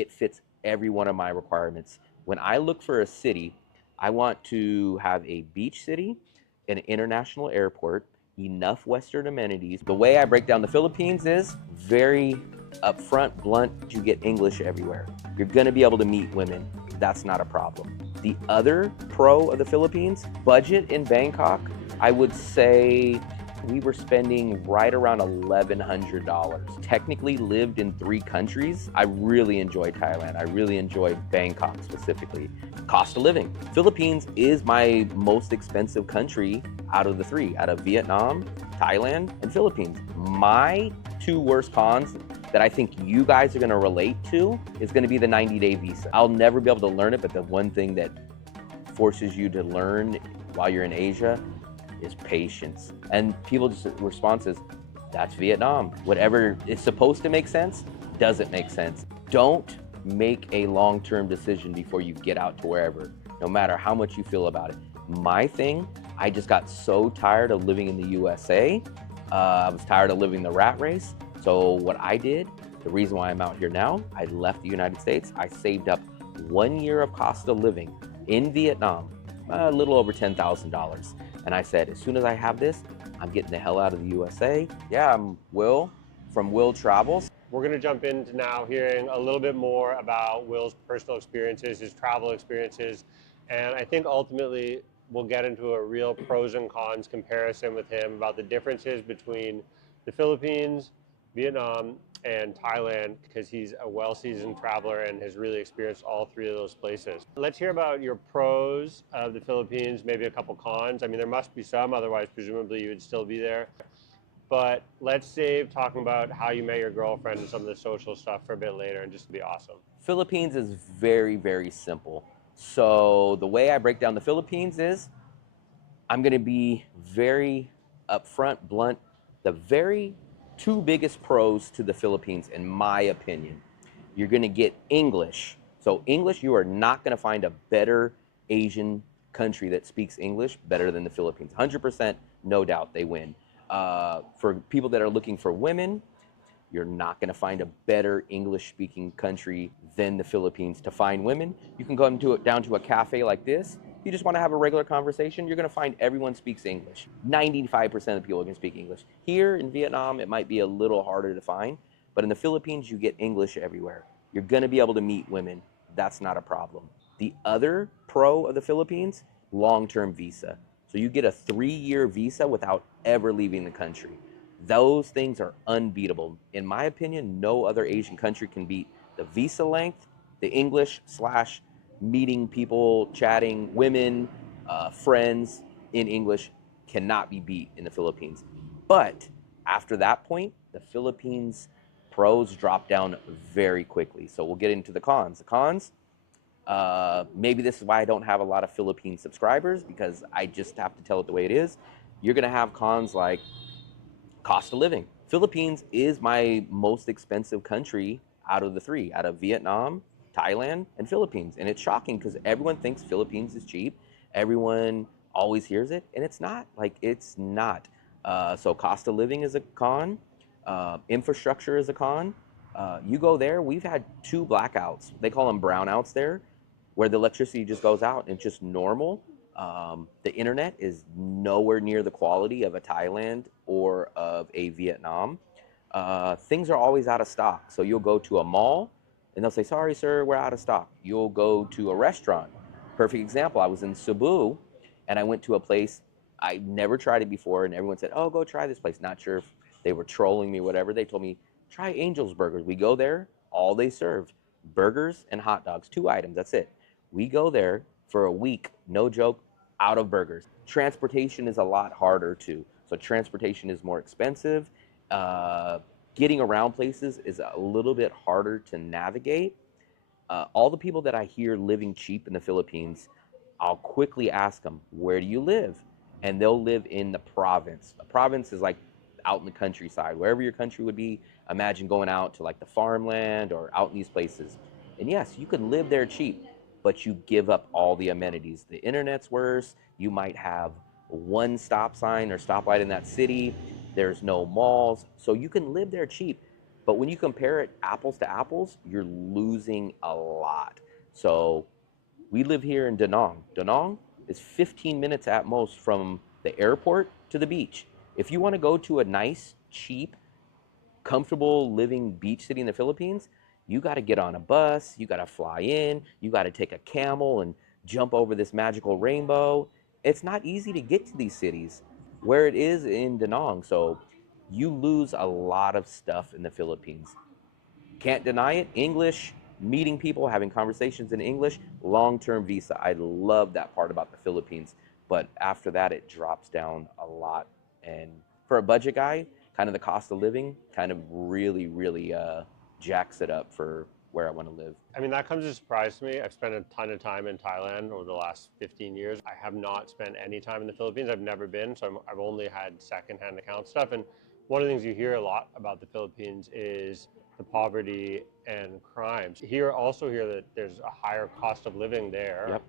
it fits every one of my requirements. When I look for a city, I want to have a beach city, an international airport, enough Western amenities. The way I break down the Philippines is very upfront, blunt. You get English everywhere. You're gonna be able to meet women. That's not a problem. The other pro of the Philippines, budget in Bangkok, I would say we were spending right around $1,100. Technically lived in 3 countries. I really enjoy Thailand. I really enjoy Bangkok specifically. Cost of living. Philippines is my most expensive country out of the 3, out of Vietnam, Thailand, and Philippines. My 2 worst cons that I think you guys are gonna relate to is gonna be the 90-day visa. I'll never be able to learn it, but the one thing that forces you to learn while you're in Asia is patience. And people just response is, that's Vietnam. Whatever is supposed to make sense doesn't make sense. Don't make a long-term decision before you get out to wherever, no matter how much you feel about it. My thing, I just got so tired of living in the USA. I was tired of living the rat race. So what I did, the reason why I'm out here now, I left the United States. I saved up 1 year of cost of living in Vietnam, a little over $10,000. And I said, as soon as I have this, I'm getting the hell out of the USA. Yeah, I'm Will from Will Travels. We're going to jump into now hearing a little bit more about Will's personal experiences, his travel experiences, and I think ultimately we'll get into a real pros and cons comparison with him about the differences between the Philippines, Vietnam, and Thailand, because he's a well-seasoned traveler and has really experienced all 3 of those places. Let's hear about your pros of the Philippines, maybe a couple cons. I mean, there must be some, otherwise presumably you would still be there. But let's save talking about how you met your girlfriend and some of the social stuff for a bit later, and just to be awesome. Philippines is very, very simple. So the way I break down the Philippines is, I'm gonna be very upfront, blunt. The very 2 biggest pros to the Philippines, in my opinion, you're gonna get English. So English, you are not gonna find a better Asian country that speaks English better than the Philippines. 100%, no doubt, they win. For people that are looking for women, you're not gonna find a better English-speaking country than the Philippines to find women. You can go down to a cafe like this. You just want to have a regular conversation, you're going to find everyone speaks English. 95% of people can speak English. Here in Vietnam, it might be a little harder to find, but in the Philippines, you get English everywhere. You're going to be able to meet women. That's not a problem. The other pro of the Philippines, long-term visa. So you get a 3-year visa without ever leaving the country. Those things are unbeatable. In my opinion, no other Asian country can beat the visa length, the English slash meeting people, chatting, women, friends in English cannot be beat in the Philippines. But after that point, the Philippines pros drop down very quickly. So we'll get into the cons. The cons, maybe this is why I don't have a lot of Philippine subscribers, because I just have to tell it the way it is. You're gonna have cons like cost of living. Philippines is my most expensive country out of the 3, out of Vietnam, Thailand, and Philippines. And it's shocking because everyone thinks Philippines is cheap. Everyone always hears it, and it's not. Like, it's not. So cost of living is a con. Infrastructure is a con. You go there, we've had 2 blackouts. They call them brownouts there, where the electricity just goes out and it's just normal. The internet is nowhere near the quality of a Thailand or of a Vietnam. Things are always out of stock. So you'll go to a mall and they'll say, sorry, sir, we're out of stock. You'll go to a restaurant. Perfect example, I was in Cebu and I went to a place, I never tried it before, and everyone said, oh, go try this place. Not sure if they were trolling me, whatever. They told me, try Angel's Burgers. We go there, all they served, burgers and hot dogs, 2 items, that's it. We go there for a week, no joke, out of burgers. Transportation is a lot harder too. So transportation is more expensive. Getting around places is a little bit harder to navigate. All the people that I hear living cheap in the Philippines, I'll quickly ask them, where do you live? And they'll live in the province. A province is like out in the countryside, wherever your country would be. Imagine going out to like the farmland or out in these places. And yes, you could live there cheap, but you give up all the amenities. The internet's worse. You might have 1 stop sign or stoplight in that city. There's no malls. So you can live there cheap, But when you compare it apples to apples, you're losing a lot. So we live here in Da Nang. Da Nang is 15 minutes at most from the airport to the beach. If you want to go to a nice, cheap, comfortable living beach city in the Philippines, you got to get on a bus, you got to fly in, you got to take a camel and jump over this magical rainbow. It's not easy to get to these cities where it is in Da Nang. So you lose a lot of stuff in the Philippines. Can't deny it. English, meeting people, having conversations in English, long-term visa. I love that part about the Philippines. But after that, it drops down a lot. And for a budget guy, kind of the cost of living kind of really jacks it up for where I want to live. I mean, that comes as a surprise to me. I've spent a ton of time in Thailand over the last 15 years. I have not spent any time in the Philippines. I've never been, so I've only had secondhand account stuff. And one of the things you hear a lot about the Philippines is the poverty and crimes. Also hear that there's a higher cost of living there, Yep.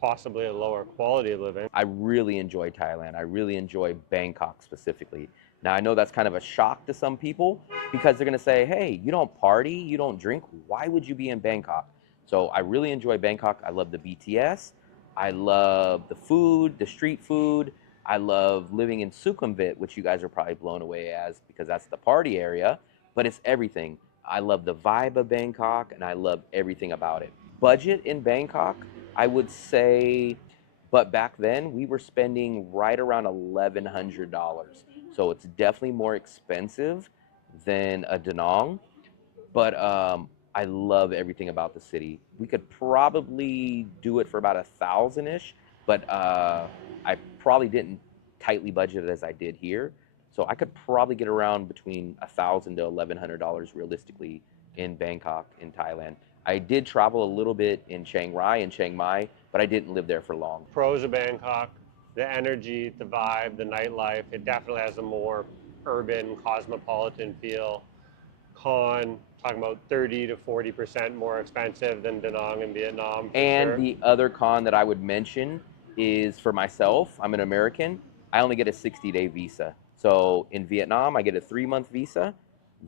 possibly a lower quality of living. I really enjoy Thailand. I really enjoy Bangkok specifically. Now, I know that's kind of a shock to some people because they're going to say, hey, you don't party, you don't drink. Why would you be in Bangkok? So I really enjoy Bangkok. I love the BTS. I love the food, the street food. I love living in Sukhumvit, which you guys are probably blown away as because that's the party area, but it's everything. I love the vibe of Bangkok and I love everything about it. Budget in Bangkok, I would say, but back then we were spending right around $1,100. So it's definitely more expensive than a Da Nang, but I love everything about the city. We could probably do it for about 1,000-ish, but I probably didn't tightly budget it as I did here. So I could probably get around between $1,000 to $1,100 realistically in Bangkok, in Thailand. I did travel a little bit in Chiang Rai and Chiang Mai, but I didn't live there for long. Pros of Bangkok, the energy, the vibe, the nightlife. It definitely has a more urban, cosmopolitan feel. Con, talking about 30 to 40% more expensive than Da Nang in Vietnam, for And sure. the other con that I would mention is for myself, I'm an American, I only get a 60-day visa. So in Vietnam, I get a 3-month visa.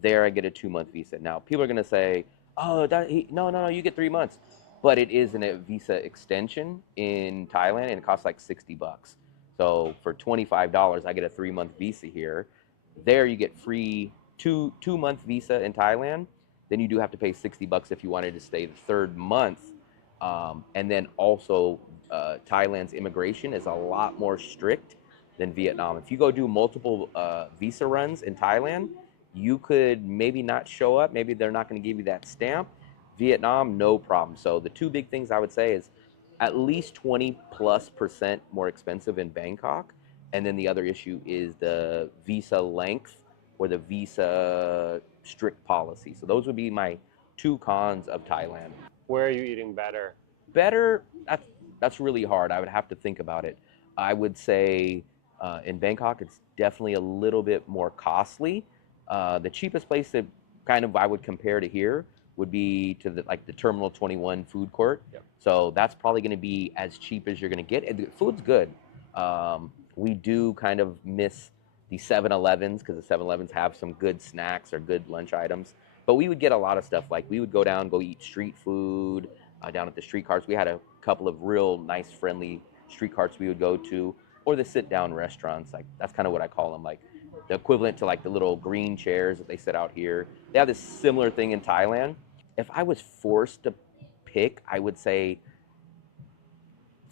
There, I get a 2-month visa. Now, people are going to say, oh, no, you get 3 months. But it is a visa extension in Thailand, and it costs like 60 bucks. So for $25, I get a 3-month visa here. There, you get free two-month visa in Thailand. Then you do have to pay 60 bucks if you wanted to stay the third month. And then also, Thailand's immigration is a lot more strict than Vietnam. If you go do multiple visa runs in Thailand, you could maybe not show up. Maybe they're not going to give you that stamp. Vietnam, no problem. So the two big things I would say is at least 20+% more expensive in Bangkok. And then the other issue is the visa length or the visa strict policy. So those would be my two cons of Thailand. Where are you eating better? Better, that's really hard. I would have to think about it. I would say in Bangkok, it's definitely a little bit more costly. The cheapest place that kind of I would compare to here would be to the Terminal 21 food court. Yep. So that's probably going to be as cheap as you're going to get. And the food's good. We do kind of miss the 7-Elevens because the 7-Elevens have some good snacks or good lunch items. But we would get a lot of stuff. Like we would go eat street food down at the street carts. We had a couple of real nice, friendly street carts we would go to, or the sit-down restaurants. Like that's kind of what I call them, like the equivalent to like the little green chairs that they sit out here. They have this similar thing in Thailand. If I was forced to pick, I would say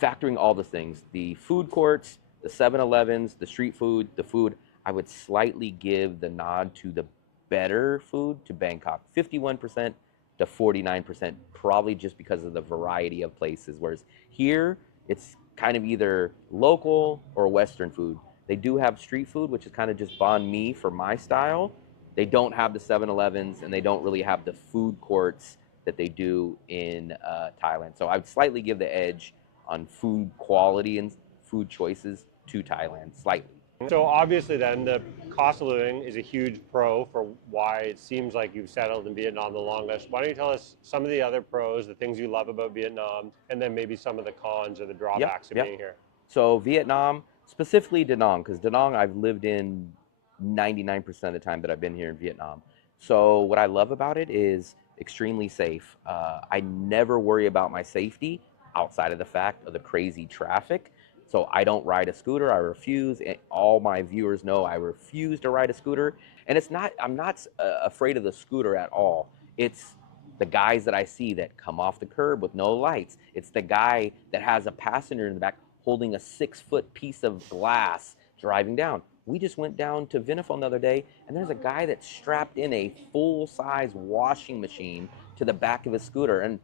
factoring all the things, the food courts, the 7-Elevens, the street food, the food, I would slightly give the nod to the better food to Bangkok. 51% to 49%, probably just because of the variety of places. Whereas here, it's kind of either local or Western food. They do have street food, which is kind of just banh mi for my style. They don't have the 7-Elevens, and they don't really have the food courts that they do in Thailand. So I would slightly give the edge on food quality and food choices to Thailand, slightly. So obviously then the cost of living is a huge pro for why it seems like you've settled in Vietnam the longest. Why don't you tell us some of the other pros, the things you love about Vietnam, and then maybe some of the cons or the drawbacks of being here? So Vietnam, specifically Da Nang, because Da Nang I've lived in 99% of the time that I've been here in Vietnam. So what I love about it is extremely safe. I never worry about my safety outside of the fact of the crazy traffic. So I don't ride a scooter. I refuse. And all my viewers know I refuse to ride a scooter. And it's not. I'm not afraid of the scooter at all. It's the guys that I see that come off the curb with no lights. It's the guy that has a passenger in the back holding a 6-foot piece of glass driving down. We just went down to Vinifone the other day, and there's a guy that strapped in a full-size washing machine to the back of his scooter. And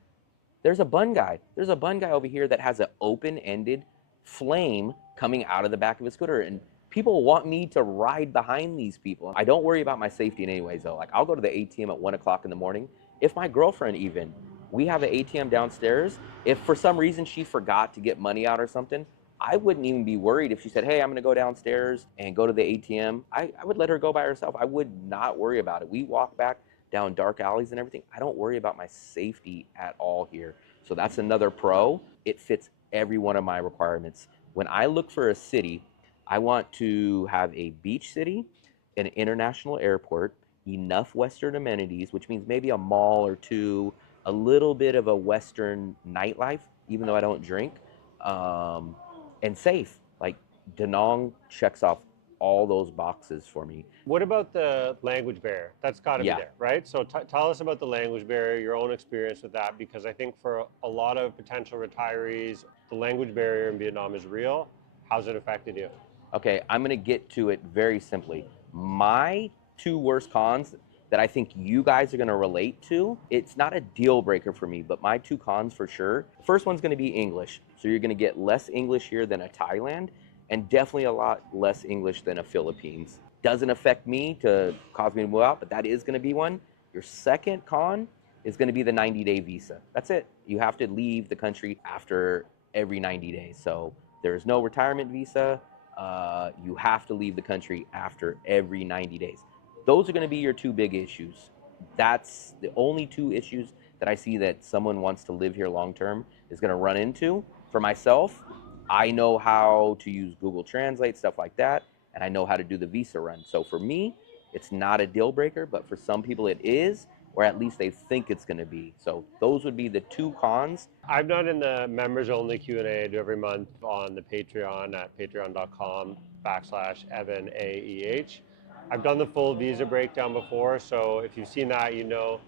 there's a bun guy. There's a bun guy over here that has an open-ended flame coming out of the back of his scooter. And people want me to ride behind these people. I don't worry about my safety in any ways, though. Like, I'll go to the ATM at 1 o'clock in the morning. If my girlfriend even, we have an ATM downstairs. If for some reason she forgot to get money out or something, I wouldn't even be worried if she said, hey, I'm going to go downstairs and go to the ATM. I would let her go by herself. I would not worry about it. We walk back down dark alleys and everything. I don't worry about my safety at all here. So that's another pro. It fits every one of my requirements. When I look for a city, I want to have a beach city, an international airport, enough Western amenities, which means maybe a mall or two, a little bit of a Western nightlife, even though I don't drink, um, and safe. Like, Danong checks off all those boxes for me. What about the language barrier? That's got to be Yeah. there, right? So tell us about the language barrier, your own experience with that, because I think for a lot of potential retirees, the language barrier in Vietnam is real. How's it affected you? Okay, I'm gonna get to it very simply. My two worst cons that I think you guys are gonna relate to, it's not a deal breaker for me, but my two cons for sure. First one's gonna be English. So you're gonna get less English here than a Thailand, and definitely a lot less English than a Philippines. Doesn't affect me to cause me to move out, but that is gonna be one. Your second con is gonna be the 90-day visa. That's it. You have to leave the country after every 90 days. So there's no retirement visa. You have to leave the country after every 90 days. Those are going to be your two big issues. That's the only two issues that I see that someone wants to live here long term is going to run into. For myself, I know how to use Google Translate, stuff like that, and I know how to do the visa run. So for me, it's not a deal breaker, but for some people it is, or at least they think it's going to be. So those would be the two cons. I'm not in the members only Q&A I do every month on the Patreon at patreon.com/Evan AEH. I've done the full visa breakdown before, so if you've seen that, you're going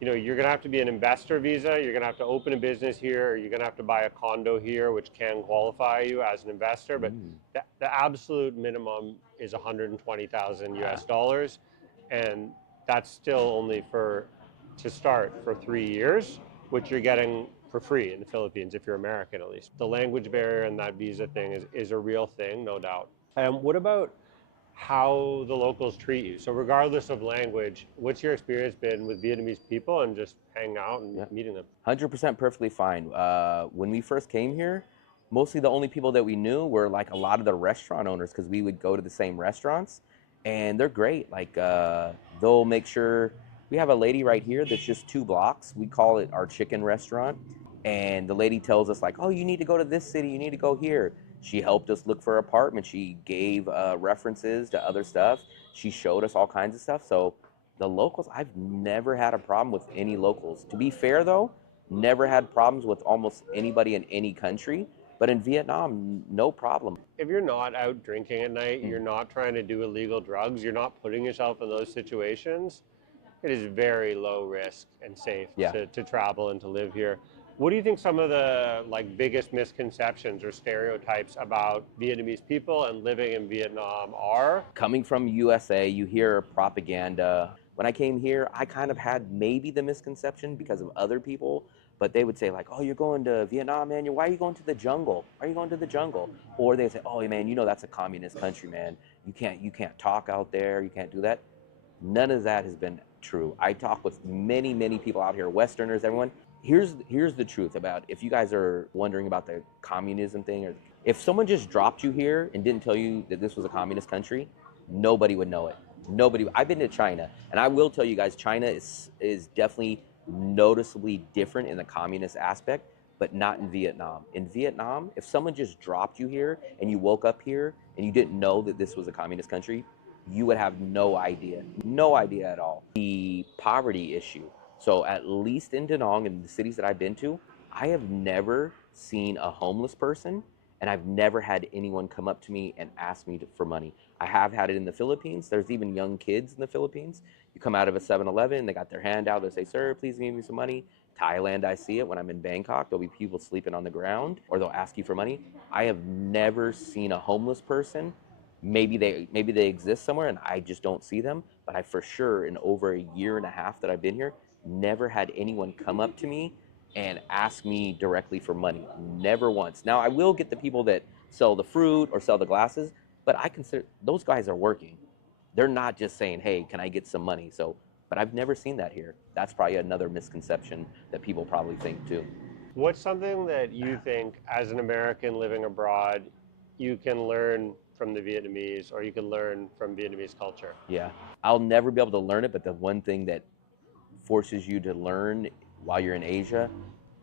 to have to be an investor visa, you're going to have to open a business here, or you're going to have to buy a condo here, which can qualify you as an investor. But the absolute minimum is 120,000 US dollars, and that's still only to start for 3 years, which you're getting for free in the Philippines if you're American at least. The language barrier and that visa thing is a real thing, no doubt. What about how the locals treat you? So regardless of language, what's your experience been with Vietnamese people and just hanging out and meeting them? 100% perfectly fine. When we first came here, mostly the only people that we knew were like a lot of the restaurant owners because we would go to the same restaurants, and they're great. Like, they'll make sure we have a lady right here that's just 2 blocks. We call it our chicken restaurant, and the lady tells us like, "Oh, you need to go to this city. You need to go here." She helped us look for apartments. She gave references to other stuff. She showed us all kinds of stuff. So the locals, I've never had a problem with any locals. To be fair though, never had problems with almost anybody in any country. But in Vietnam, no problem. If you're not out drinking at night, you're not trying to do illegal drugs, you're not putting yourself in those situations, it is very low risk and safe Yeah. to travel and to live here. What do you think some of the biggest misconceptions or stereotypes about Vietnamese people and living in Vietnam are? Coming from USA, you hear propaganda. When I came here, I kind of had maybe the misconception because of other people, but they would say like, "Oh, you're going to Vietnam, man. Why are you going to the jungle? Why are you going to the jungle?" Or they say, "Oh, man, that's a communist country, man. You can't talk out there. You can't do that." None of that has been true. I talk with many, many people out here, Westerners, everyone. Here's the truth about, if you guys are wondering about the communism thing, or if someone just dropped you here and didn't tell you that this was a communist country, nobody would know it. Nobody. I've been to China, and I will tell you guys, China is definitely noticeably different in the communist aspect, but not in Vietnam. In Vietnam, if someone just dropped you here and you woke up here and you didn't know that this was a communist country, you would have no idea at all. The poverty issue. So at least in Da Nang and the cities that I've been to, I have never seen a homeless person, and I've never had anyone come up to me and ask me for money. I have had it in the Philippines. There's even young kids in the Philippines. You come out of a 7-Eleven, they got their hand out, they say, "Sir, please give me some money." Thailand, I see it when I'm in Bangkok. There'll be people sleeping on the ground, or they'll ask you for money. I have never seen a homeless person. Maybe they exist somewhere and I just don't see them. But I for sure, in over a year and a half that I've been here, never had anyone come up to me and ask me directly for money. Never once. Now I will get the people that sell the fruit or sell the glasses, but I consider those guys are working. They're not just saying, "Hey, can I get some money?" So, but I've never seen that here. That's probably another misconception that people probably think too. What's something that you think, as an American living abroad, you can learn from the Vietnamese, or you can learn from Vietnamese culture? Yeah, I'll never be able to learn it, but the one thing that forces you to learn while you're in Asia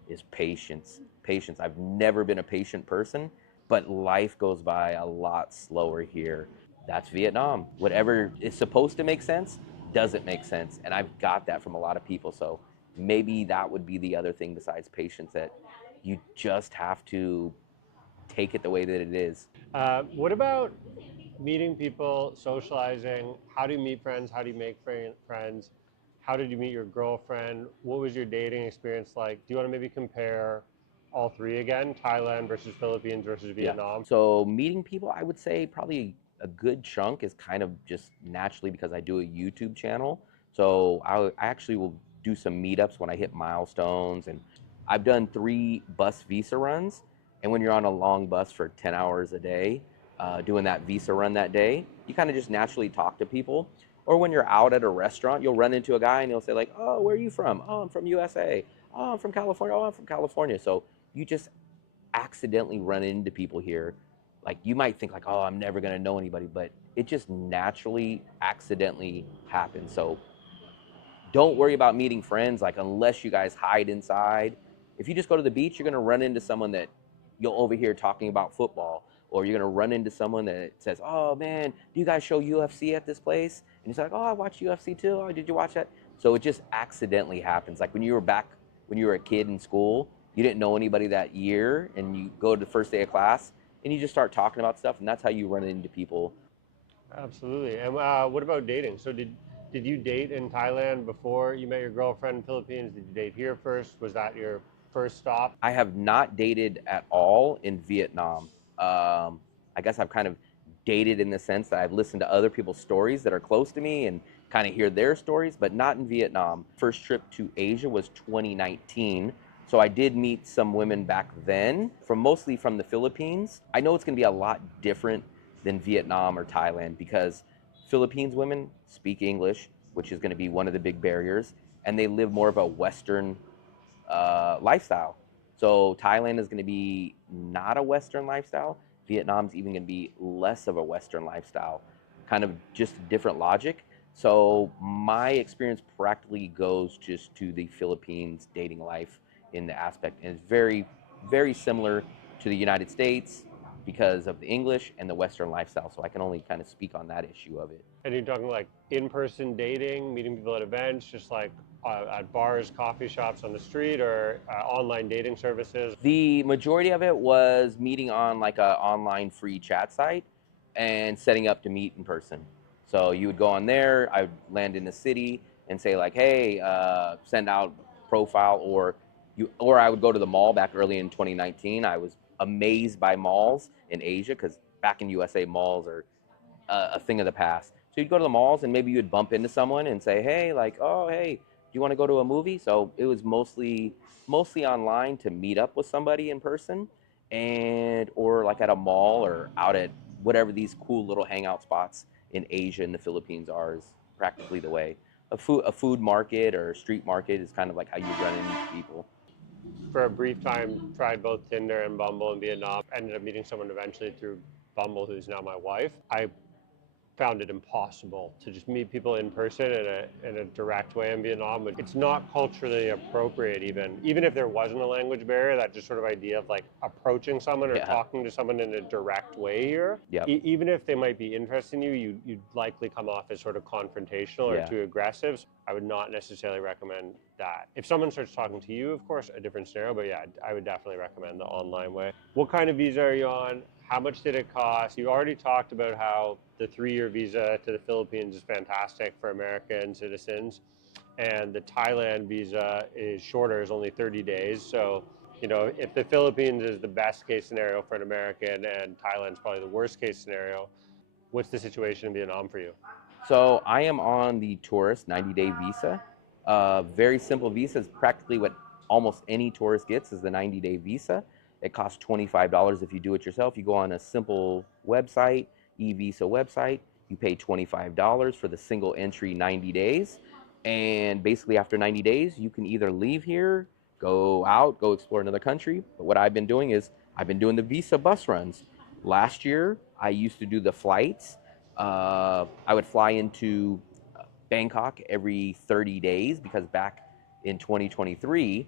is patience. Patience. I've never been a patient person, but life goes by a lot slower here. That's Vietnam. Whatever is supposed to make sense doesn't make sense. And I've got that from a lot of people. So maybe that would be the other thing besides patience, that you just have to take it the way that it is. What about meeting people, socializing? How do you meet friends? How do you make friends? How did you meet your girlfriend? What was your dating experience like? Do you want to maybe compare all three again? Thailand versus Philippines versus Yeah. Vietnam? So meeting people, I would say probably a good chunk is kind of just naturally because I do a YouTube channel. So I actually will do some meetups when I hit milestones, and I've done 3 bus visa runs. And when you're on a long bus for 10 hours a day, doing that visa run that day, you kind of just naturally talk to people. Or when you're out at a restaurant, you'll run into a guy and he'll say like, "Oh, where are you from?" "Oh, I'm from USA." "Oh, I'm from California." "Oh, I'm from California." So you just accidentally run into people here. Like you might think like, "Oh, I'm never gonna know anybody," but it just naturally, accidentally happens. So don't worry about meeting friends, like unless you guys hide inside. If you just go to the beach, you're going to run into someone that you'll overhear talking about football, or you're going to run into someone that says, "Oh man, do you guys show UFC at this place?" And he's like, "Oh, I watch UFC too." "Oh, did you watch that?" So it just accidentally happens. Like when you were a kid in school, you didn't know anybody that year, and you go to the first day of class and you just start talking about stuff, and that's how you run into people. Absolutely. And what about dating? So did you date in Thailand before you met your girlfriend in the Philippines? Did you date here first? Was that your first stop? I have not dated at all in Vietnam. I guess I've kind of dated in the sense that I've listened to other people's stories that are close to me and kind of hear their stories, but not in Vietnam. First trip to Asia was 2019. So I did meet some women back then, mostly from the Philippines. I know it's going to be a lot different than Vietnam or Thailand because Philippines women speak English, which is going to be one of the big barriers, and they live more of a Western lifestyle. So Thailand is going to be not a Western lifestyle. Vietnam's even going to be less of a Western lifestyle, kind of just different logic. So my experience practically goes just to the Philippines dating life in the aspect, and it's very, very similar to the United States because of the English and the Western lifestyle. So I can only kind of speak on that issue of it. And you're talking like in-person dating, meeting people at events, just like at bars, coffee shops on the street, or online dating services? The majority of it was meeting on like a online free chat site and setting up to meet in person. So you would go on there, I'd land in the city and say like, "Hey, send out profile," or I would go to the mall back early in 2019. I was amazed by malls in Asia because back in USA, malls are a thing of the past. So you'd go to the malls and maybe you'd bump into someone and say, "Hey, like, oh, hey, do you want to go to a movie?" So it was mostly online to meet up with somebody in person, and or like at a mall or out at whatever these cool little hangout spots in Asia and the Philippines are, is practically the way. A food market or a street market is kind of like how you run into people. For a brief time, tried both Tinder and Bumble in Vietnam. Ended up meeting someone eventually through Bumble, who's now my wife. I found it impossible to just meet people in person in a direct way in Vietnam. It's not culturally appropriate even if there wasn't a language barrier, that just sort of idea of like approaching someone or Yeah. talking to someone in a direct way here. Yep. Even if they might be interested in you, you'd likely come off as sort of confrontational or Yeah. too aggressive. I would not necessarily recommend that. If someone starts talking to you, of course, a different scenario, but yeah, I would definitely recommend the online way. What kind of visa are you on? How much did it cost? You already talked about how the 3-year visa to the Philippines is fantastic for American citizens, and the Thailand visa is shorter, is only 30 days. So, if the Philippines is the best case scenario for an American and Thailand's probably the worst case scenario, what's the situation in Vietnam for you? So I am on the tourist 90-day visa. Very simple visa. Is practically what almost any tourist gets is the 90-day visa. It costs $25 if you do it yourself. You go on a simple website, e-visa website. You pay $25 for the single entry 90 days. And basically after 90 days, you can either leave here, go out, go explore another country. But what I've been doing is I've been doing the visa bus runs. Last year, I used to do the flights. I would fly into Bangkok every 30 days because back in 2023,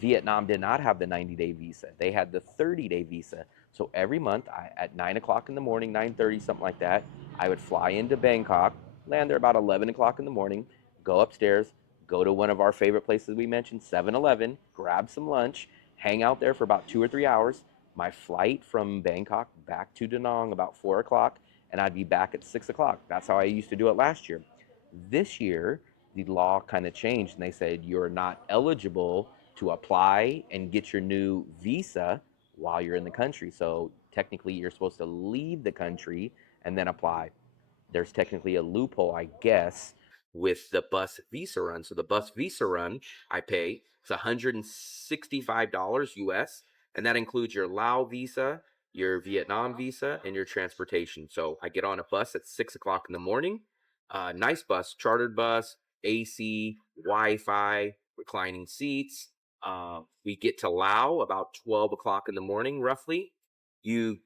Vietnam did not have the 90-day visa. They had the 30-day visa. So every month at 9 o'clock in the morning, 9:30, something like that, I would fly into Bangkok, land there about 11 o'clock in the morning, go upstairs, go to one of our favorite places we mentioned, 7-Eleven, grab some lunch, hang out there for about 2 or 3 hours. My flight from Bangkok back to Da Nang about 4 o'clock, and I'd be back at 6 o'clock. That's how I used to do it last year. This year, the law kind of changed, and they said you're not eligible to apply and get your new visa while you're in the country. So technically, you're supposed to leave the country and then apply. There's technically a loophole, I guess, with the bus visa run. So the bus visa run I pay is $165 US, and that includes your Lao visa, your Vietnam visa, and your transportation. So I get on a bus at 6 o'clock in the morning. Nice bus, chartered bus, AC, Wi-Fi, reclining seats. We get to Lao about 12 o'clock in the morning, roughly. You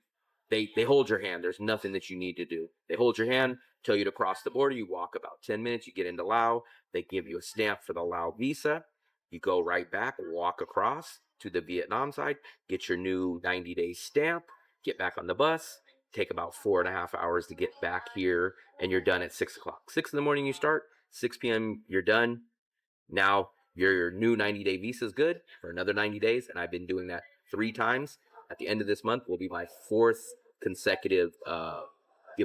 they hold your hand. There's nothing that you need to do. They hold your hand, tell you to cross the border. You walk about 10 minutes, you get into Lao. They give you a stamp for the Lao visa. You go right back, walk across to the Vietnam side, get your new 90-day stamp, get back on the bus, take about 4.5 hours to get back here, and you're done at 6 o'clock. 6 in the morning you start, 6 p.m. you're done. Now your new 90-day visa is good for another 90 days, and I've been doing that 3 times. At the end of this month will be my fourth consecutive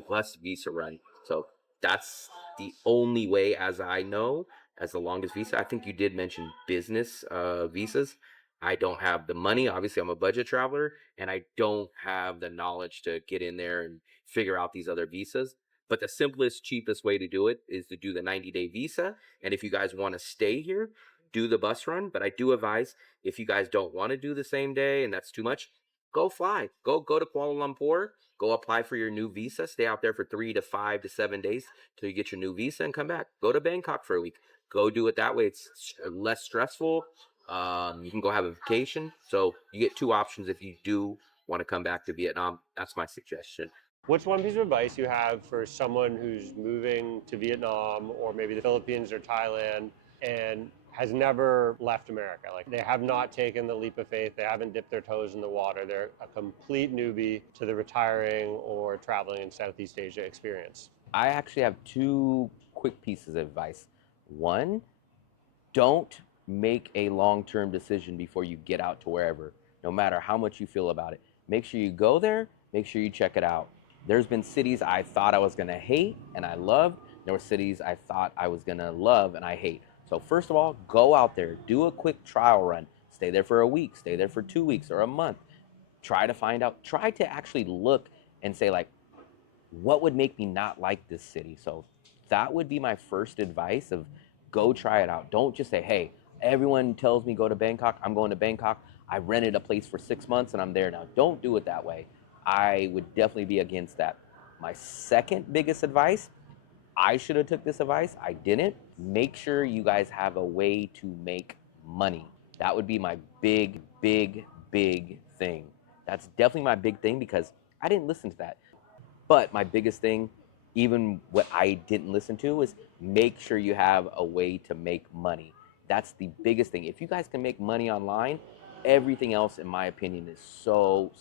plus visa run. So that's the only way, as I know, as the longest visa. I think you did mention business visas. I don't have the money. Obviously, I'm a budget traveler, and I don't have the knowledge to get in there and figure out these other visas. But the simplest, cheapest way to do it is to do the 90-day visa. And if you guys want to stay here, do the bus run. But I do advise, if you guys don't want to do the same day and that's too much, go fly. Go to Kuala Lumpur. Go apply for your new visa. Stay out there for 3 to 5 to 7 days till you get your new visa and come back. Go to Bangkok for a week. Go do it that way. It's less stressful. You can go have a vacation. So you get two options if you do want to come back to Vietnam. That's my suggestion. What's one piece of advice you have for someone who's moving to Vietnam or maybe the Philippines or Thailand and has never left America? Like they have not taken the leap of faith, they haven't dipped their toes in the water, they're a complete newbie to the retiring or traveling in Southeast Asia experience. I actually have two quick pieces of advice. One, don't make a long-term decision before you get out to wherever, no matter how much you feel about it. Make sure you go there, make sure you check it out. There's been cities I thought I was going to hate and I loved. There were cities I thought I was going to love and I hate. So first of all, go out there, do a quick trial run. Stay there for a week, stay there for 2 weeks or a month. Try to find out, try to actually look and say like, what would make me not like this city? So that would be my first advice of go try it out. Don't just say, hey, everyone tells me go to Bangkok, I'm going to Bangkok. I rented a place for 6 months and I'm there now. Don't do it that way. I would definitely be against that. My second biggest advice, I should have took this advice. I didn't. Make sure you guys have a way to make money. That would be my big, big, big thing. That's definitely my big thing because I didn't listen to that. But my biggest thing, even what I didn't listen to is make sure you have a way to make money. That's the biggest thing. If you guys can make money online, everything else, in my opinion, is so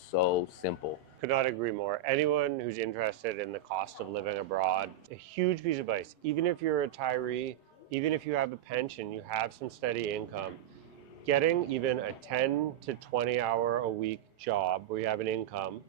simple. Could not agree more. Anyone who's interested in the cost of living abroad, a huge piece of advice. Even if you're a retiree, even if you have a pension, you have some steady income, getting even a 10 to 20 hour a week job where you have an income,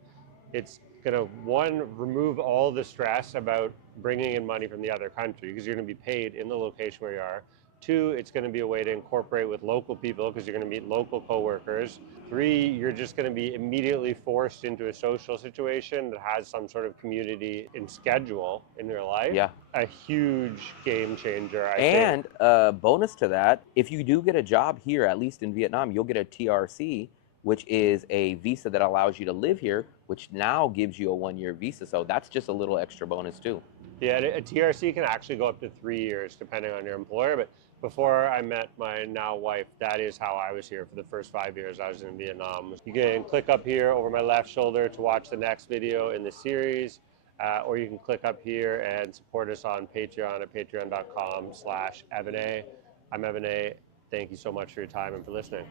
it's going to, one, remove all the stress about bringing in money from the other country because you're going to be paid in the location where you are. Two, it's going to be a way to incorporate with local people because you're going to meet local coworkers. Three, you're just going to be immediately forced into a social situation that has some sort of community and schedule in your life. Yeah. A huge game changer, I think. And bonus to that, if you do get a job here, at least in Vietnam, you'll get a TRC, which is a visa that allows you to live here, which now gives you a 1-year visa. So that's just a little extra bonus too. Yeah, a TRC can actually go up to 3 years depending on your employer. But before I met my now wife, that is how I was here for the first 5 years I was in Vietnam. You can click up here over my left shoulder to watch the next video in the series, or you can click up here and support us on Patreon at patreon.com/Evan A. I'm Evan A. Thank you so much for your time and for listening.